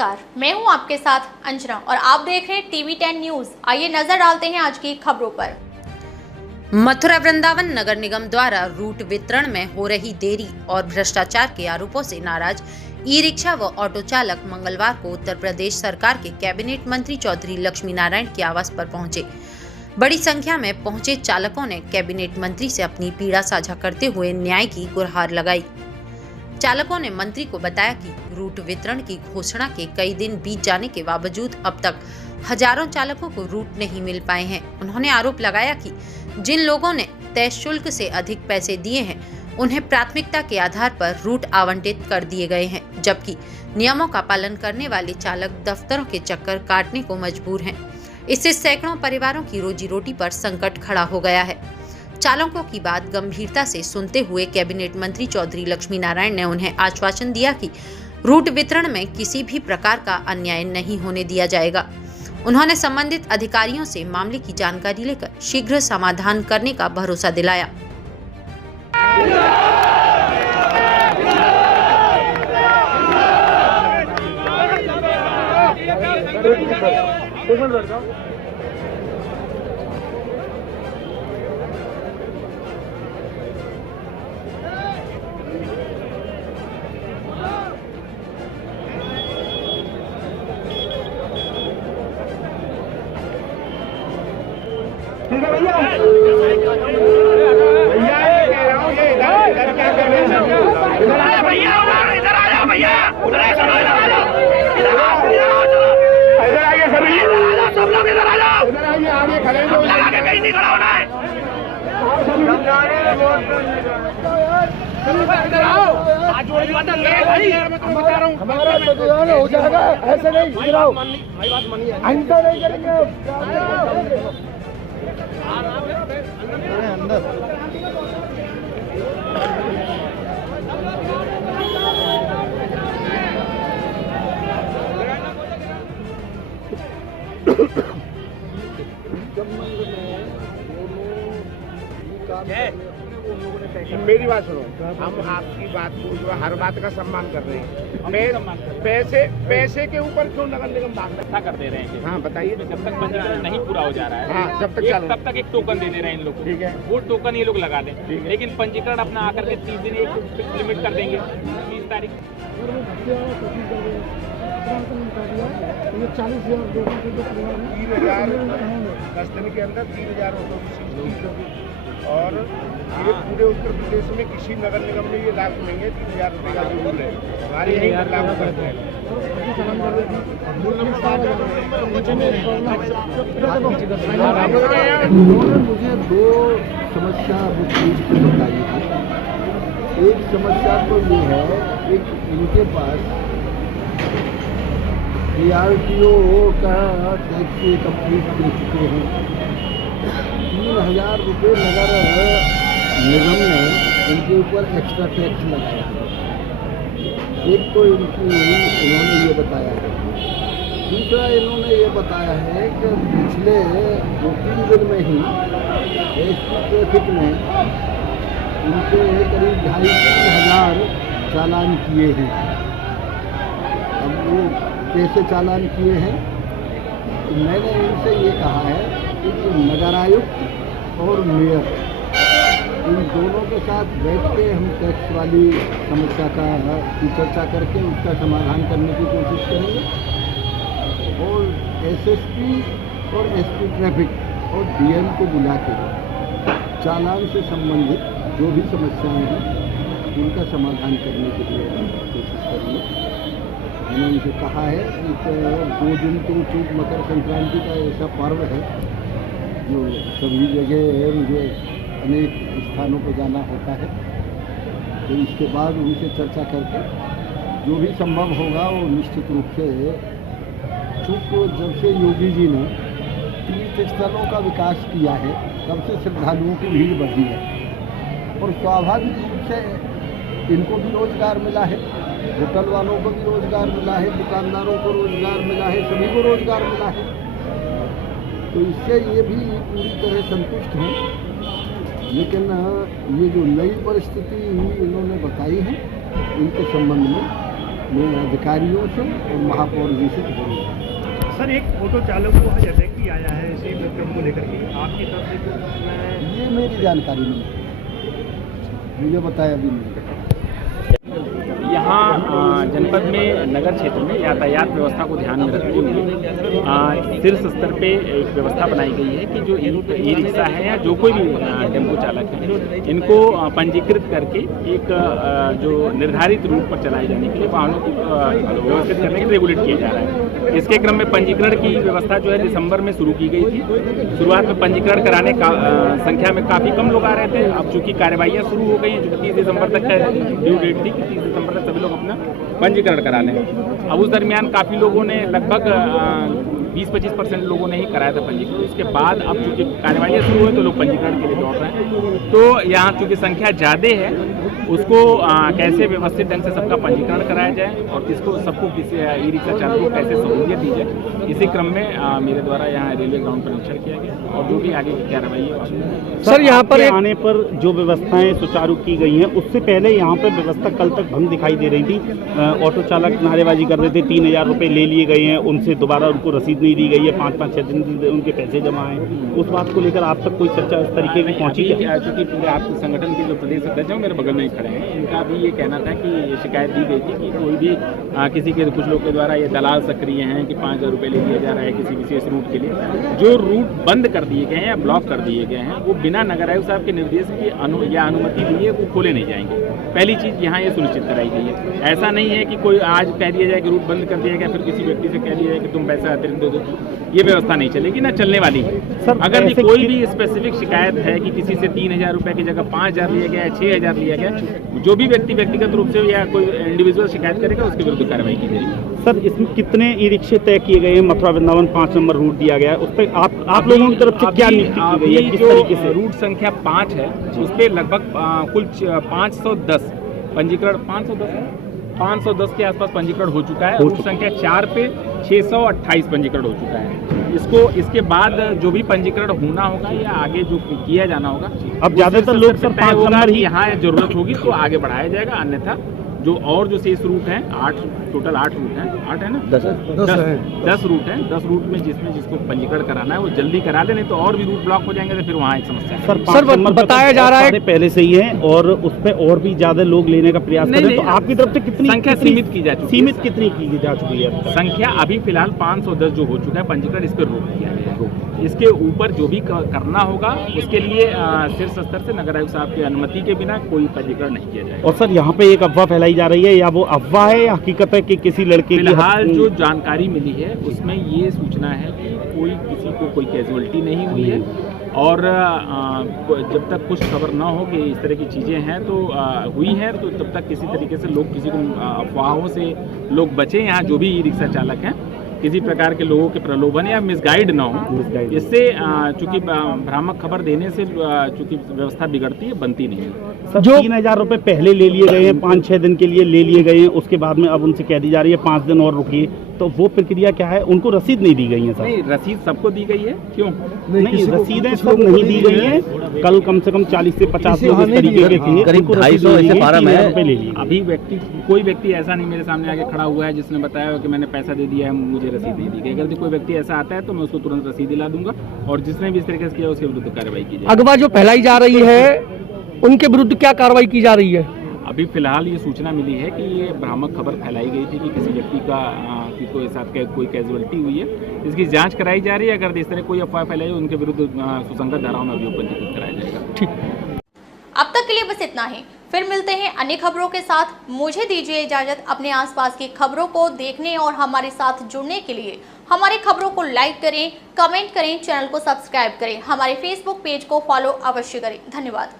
नमस्कार, मैं हूं आपके साथ अंजना और आप देख रहे हैं TV10 न्यूज। आइए नजर डालते हैं आज की खबरों पर। मथुरा वृंदावन नगर निगम द्वारा रूट वितरण में हो रही देरी और भ्रष्टाचार के आरोपों से नाराज ई रिक्शा व ऑटो चालक मंगलवार को उत्तर प्रदेश सरकार के कैबिनेट मंत्री चौधरी लक्ष्मी नारायण के आवास पर पहुंचे। बड़ी संख्या में पहुंचे चालकों ने कैबिनेट मंत्री से अपनी पीड़ा साझा करते हुए न्याय की गुहार लगाई। चालकों ने मंत्री को बताया कि रूट वितरण की घोषणा के कई दिन बीत जाने के बावजूद अब तक हजारों चालकों को रूट नहीं मिल पाए हैं। उन्होंने आरोप लगाया कि जिन लोगों ने तय शुल्क से अधिक पैसे दिए हैं उन्हें प्राथमिकता के आधार पर रूट आवंटित कर दिए गए हैं, जबकि नियमों का पालन करने वाले चालक दफ्तरों के चक्कर काटने को मजबूर हैं। इससे सैकड़ों परिवारों की रोजी रोटी पर संकट खड़ा हो गया है। चालकों की बात गंभीरता से सुनते हुए कैबिनेट मंत्री चौधरी लक्ष्मी नारायण ने उन्हें आश्वासन दिया कि रूट वितरण में किसी भी प्रकार का अन्याय नहीं होने दिया जाएगा। उन्होंने संबंधित अधिकारियों से मामले की जानकारी लेकर शीघ्र समाधान करने का भरोसा दिलाया। ठीक है भैया भैया ये कह रहा हूँ, ये इधर क्या कर रहे हैं? इधर आ भैया, इधर आ जाओ भैया, इधर आ जाओ, इधर आइए सभी, सब लोग इधर आ जाओ, इधर आइए, आगे खड़े हो, लगा के कहीं नहीं खड़ा होना है। इधर आओ, आज जोड़ की बात है भाई, मैं तुम बता रहा हूँ, हमारा तो हो जाएगा, ऐसे नहीं, इधर आओ, भाई बात मानिए, अंदर नहीं करेंगे अंदर। मेरी बात सुनो, हम आपकी बात को जो हर बात का सम्मान कर रहे हैं। पैसे के ऊपर क्यों नगर निगम ऐसा कर दे रहे हैं? हाँ बताइए। जब तक पंजीकरण नहीं पूरा हो जा रहा है, हाँ जब तब तक एक टोकन दे दे रहे हैं इन लोग को। ठीक है, वो टोकन ये लोग लगा दें, लेकिन पंजीकरण अपना आकर के 30 दिन एक लिमिट कर देंगे, 30 तारीख। 10 दिन के अंदर 3000 और ये पूरे उत्तर प्रदेश में किसी नगर निगम में ये लागू नहीं है। 3000 रुपये का जो रूल है हमारे यही लागू करते हैं। मुझे दो समस्या बताई थी। एक समस्या तो ये है, एक इनके पास DRTO का टैक्स कंप्लीट कर चुके हैं। 3000 रुपये नगर निगम ने इनके ऊपर एक्स्ट्रा टैक्स लगाया। एक तो इन्होंने ये बताया है। दूसरा इन्होंने ये बताया है कि पिछले 2-3 दिन में ही SP ट्रैफिक ने इनके करीब 2,500-3 हज़ार चालान किए हैं। अब वो कैसे चालान किए हैं, तो मैंने इनसे ये कहा है कि नगर आयुक्त और मेयर इन दोनों के साथ बैठ के हम टैक्स वाली समस्या की चर्चा करके उसका समाधान करने की कोशिश करेंगे। और SSP और SP ट्रैफिक और DM को बुला के चालान से संबंधित जो भी समस्याएं हैं उनका समाधान करने के लिए हम कोशिश करेंगे। मैंने उनसे कहा है कि 2 दिन तो चूँकि मकर संक्रांति का ऐसा पर्व है जो सभी जगह मुझे अनेक स्थानों पर जाना होता है, तो इसके बाद उनसे चर्चा करके जो भी संभव होगा वो निश्चित रूप से, चूँकि जब से योगी जी ने तीर्थ स्थलों का विकास किया है तब से श्रद्धालुओं की भीड़ बढ़ी है और स्वाभाविक रूप से इनको भी रोजगार मिला है, होटल वालों को भी रोजगार मिला है, दुकानदारों को रोजगार मिला है, सभी को रोजगार मिला है। तो इससे ये भी पूरी तरह संतुष्ट हैं। लेकिन ये जो नई परिस्थिति इन्होंने बताई है इनके संबंध में मैं अधिकारियों से और महापौर जी से बोलूँगा। सर, एक ऑटो चालक को आज अटैक भी आया है इसी विक्रम को लेकर के, आपकी तरफ से कुछ? ये मेरी जानकारी नहीं है, मुझे बताया भी नहीं। यहाँ जनपद में नगर क्षेत्र में यातायात व्यवस्था को ध्यान में रखते हुए शीर्ष स्तर पे एक व्यवस्था बनाई गई है कि जो ई रिक्शा है या जो कोई भी टेम्पो चालक है, इनको पंजीकृत करके एक जो निर्धारित रूट पर चलाए जाने के लिए वाहनों को व्यवस्थित करने के लिए रेगुलेट किया जा रहा है। इसके क्रम में पंजीकरण की व्यवस्था जो है दिसंबर में शुरू की गई थी। शुरुआत में पंजीकरण कराने का संख्या में काफ़ी कम लोग आ रहे थे। अब चूँकि कार्यवाहियाँ शुरू हो गई हैं, जो 30 दिसंबर तक ड्यू डेट थी कि 30 दिसंबर तक सभी लोग अपना पंजीकरण करा लें। अब उस दरमियान काफ़ी लोगों ने लगभग 20-25% लोगों ने ही कराया था पंजीकरण। इसके बाद अब चूँकि कार्यवाही शुरू हुई तो लोग पंजीकरण के लिए दौड़ रहे हैं। तो यहाँ चूँकि संख्या ज़्यादा है, उसको कैसे व्यवस्थित ढंग से सबका पंजीकरण कराया जाए और किसको सबको किसी ई रिक्शा चालक को कैसे सहूलियत दी जाए, इसी क्रम में मेरे द्वारा यहाँ रेलवे ग्राउंड पर निरीक्षण किया गया और जो भी आगे की कार्रवाई है। सर, यहाँ पर आने पर जो व्यवस्थाएं सुचारू की गई हैं, उससे पहले यहाँ पर व्यवस्था कल तक भंग दिखाई दे रही थी। ऑटो चालक नारेबाजी कर रहे थे, 3000 रुपये ले लिए गए हैं उनसे, दोबारा उनको रसीद नहीं दी गई है, 5-5-6 दिन उनके पैसे जमा हैं। उस बात को लेकर आप तक कोई चर्चा इस तरीके की पहुँची? चूँकि पूरे आपके संगठन के जो प्रदेश अध्यक्ष हैं मेरे बगल में ही खड़े हैं, इनका भी ये कहना था कि शिकायत दी गई थी कि कोई भी किसी के कुछ लोग के द्वारा ये दलाल सक्रिय हैं कि 5000 रुपये ले लिया जा रहा है किसी विशेष रूट के लिए। जो रूट बंद कर दिए गए हैं या ब्लॉक कर दिए गए हैं, वो बिना नगर आयुक्त साहब के निर्देश की अनुमति लिए वो खोले नहीं जाएंगे। पहली चीज़ यहाँ ये सुनिश्चित कराई गई है। ऐसा नहीं है कि कोई आज कह दिया जाए कि रूट बंद कर दिया गया, फिर किसी व्यक्ति से कह दिया जाए कि तुम पैसा अतिरिक्त दे दो। ये व्यवस्था नहीं चलेगी, ना चलने वाली है। अगर कोई भी स्पेसिफिक शिकायत है कि किसी से 3000 रुपये की जगह 5000 लिया गया है, 6000 लिया गया, जो भी व्यक्ति व्यक्तिगत रूप से या कोई इंडिविजुअल शिकायत करेगा उसके विरुद्ध कार्रवाई की जाएगी। सर, इसमें कितने ई रिक्शे तय किए गए हैं? मथुरा वृंदावन 5 नंबर रूट दिया गया है, उस पर आप लोगों की तरफ से क्या नियुक्ति की गई है, किस तरीके से? रूट संख्या 5 है, उस पर लगभग कुल 510 पंजीकरण 510 के आसपास पंजीकरण हो चुका है। रूट संख्या 4 पे 628 पंजीकरण हो चुका है। इसके बाद जो भी पंजीकरण होना होगा या आगे जो किया जाना होगा, अब ज्यादातर लोग सर 5 नंबर ही यहाँ जरूरत होगी तो आगे बढ़ाया जाएगा, अन्यथा जो और जो शेष रूट हैं, 8 टोटल 8 रूट हैं, 8 है ना, 10 रूट हैं। 10 रूट में जिसको पंजीकरण कराना है वो जल्दी करा ले, नहीं तो और भी रूट ब्लॉक हो जाएंगे तो फिर वहाँ एक समस्या है। सर, बताया जा रहा है पहले से ही है और उस पर और भी ज्यादा लोग लेने का प्रयास कर रहे हैं, तो आपकी तरफ से कितनी संख्या सीमित की जा चुकी है? सीमित कितनी की जा चुकी है संख्या? अभी फिलहाल 510 जो हो चुका है पंजीकरण, इस पर रोक दिया गया है। इसके ऊपर जो भी करना होगा उसके लिए शीर्ष स्तर से नगर आयुक्त साहब की अनुमति के बिना कोई पंजीकरण नहीं किया जाएगा। और सर, यहाँ पे एक अफवाह फैलाई जा रही है, या वो अफवाह है या हकीकत है कि किसी लड़के की? फिलहाल जो जानकारी मिली है उसमें ये सूचना है कि किसी को कोई कैजुअलिटी नहीं हुई है और जब तक कुछ खबर ना हो कि इस तरह की चीज़ें हैं तो हुई हैं, तो तब तक किसी तरीके से लोग किसी को अफवाहों से लोग बचें। यहाँ जो भी ई रिक्शा चालक हैं किसी प्रकार के लोगों के प्रलोभन या मिसगाइड ना हो, इससे चूंकि भ्रामक खबर देने से चूंकि व्यवस्था बिगड़ती है, बनती नहीं है। सर, जो 3000 रुपये पहले ले लिए गए हैं, 5-6 दिन के लिए ले लिए गए हैं, उसके बाद में अब उनसे कह दी जा रही है 5 दिन और रुकिए, तो वो प्रक्रिया क्या है? उनको रसीद नहीं दी गई है सर? नहीं, रसीद सबको दी गई है। क्यों नहीं, रसीदें सब नहीं दी गई हैं। कल कम से कम 40 से 50 लोग इस तरीके के थे, करीब 250 से 12 रुपये ले लिए। अभी कोई व्यक्ति ऐसा नहीं मेरे सामने आके खड़ा हुआ है जिसने बताया कि मैंने पैसा दे दिया है, मुझे रसीद नहीं दी गई। अगर कोई व्यक्ति ऐसा आता है तो मैं उसको तुरंत रसीद दिला दूंगा और जिसने भी इस तरीके से किया उसके विरुद्ध कार्रवाई की जाएगी। अगवा जो फैलाई जा रही है उनके विरुद्ध क्या कार्रवाई की जा रही है? अभी फिलहाल ये सूचना मिली है कि ये भ्रामक खबर फैलाई गई थी कि किसी व्यक्ति का कोई साथ कोई कैजुअलिटी हुई है, इसकी जांच कराई जा रही है। अगर इस तरह कोई अफवाह फैलाई उनके विरुद्ध सुसंगत धाराओं में अभियोग पंजीकृत कराया जाएगा। ठीक, अब तक के लिए बस इतना ही। फिर मिलते हैं अन्य खबरों के साथ। मुझे दीजिए इजाजत। अपने आसपास की खबरों को देखने और हमारे साथ जुड़ने के लिए हमारी खबरों को लाइक करें, कमेंट करें, चैनल को सब्सक्राइब करें, हमारे फेसबुक पेज को फॉलो अवश्य करें। धन्यवाद।